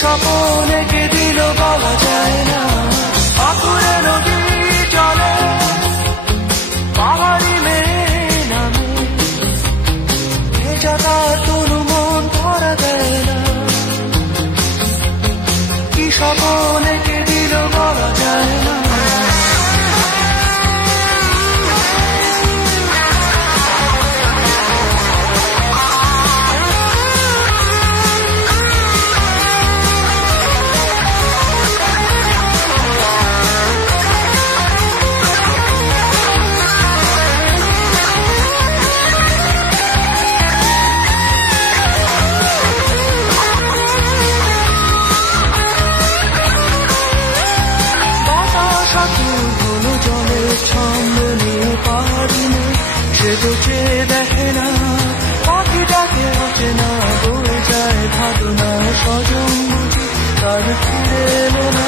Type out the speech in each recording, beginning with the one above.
স্বপন এঁকে দিল বলা যায় না। পাথুরে নদী চলে, পাহাড়ি মেয়ে নামে, ভেজা তার তনু মন ধরা দেয় না। কি স্বপন এঁকে দিল বলা যায় না। সে তো চেয়ে দেখে না, পাখিটাকে আসে না, বয়ে যায় ভাবনা স্বজন বুঝি তার ফিরে এলো না।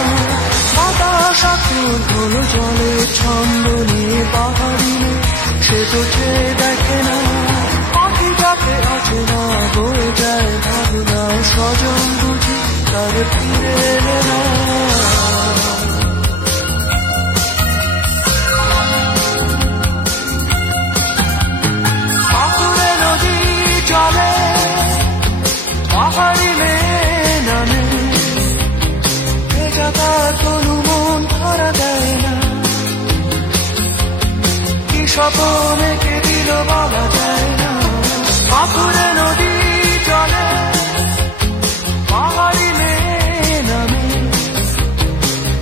বাতাস আকুল হলো জলের ছন্দ নিয়ে পাহাড়ি মেয়ে, সে তো চেয়ে দেখে না, পাখিটাকে আসে না, বয়ে যায় ভাবনা স্বজন বুঝি তার ফিরে এলো না। পাহাড়ি মেয়ে নামে, ভেজা তার তনু মন ধরা দেয় না। কি স্বপন এঁকে দিল বলা যায় না। পাথুরে নদী চলে, পাহাড়ি মেয়ে নামে,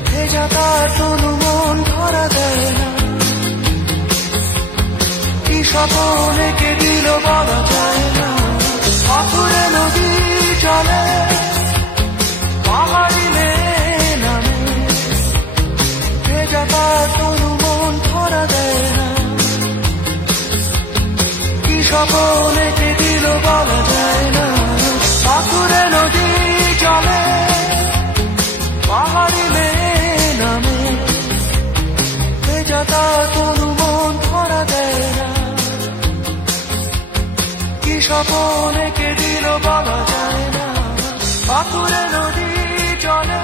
ভেজা তার তনু মন ধরা দেয় না। কি স্বপন এঁকে দিল বলা যায় না। পাথুরে নদী চলে, পাহাড়ি মেয়ে নামে, ভেজা তার তনু মন ধরা দেয় না। কি স্বপন এঁকে দিল বলা যায় না। পাথুরে নদী চলে, পাহাড়ি মেয়ে নামে, ভেজা তার তনু মন ধরা দেয় না। কি স্বপন এঁকে দিল বলা যায় না। পাথুরে নদী চলে,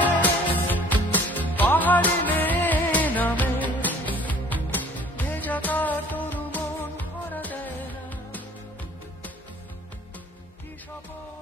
পাহাড়ি মেয়ে নামে, ভেজা তার তনু মন ধরা দেয় না। কি স্বপন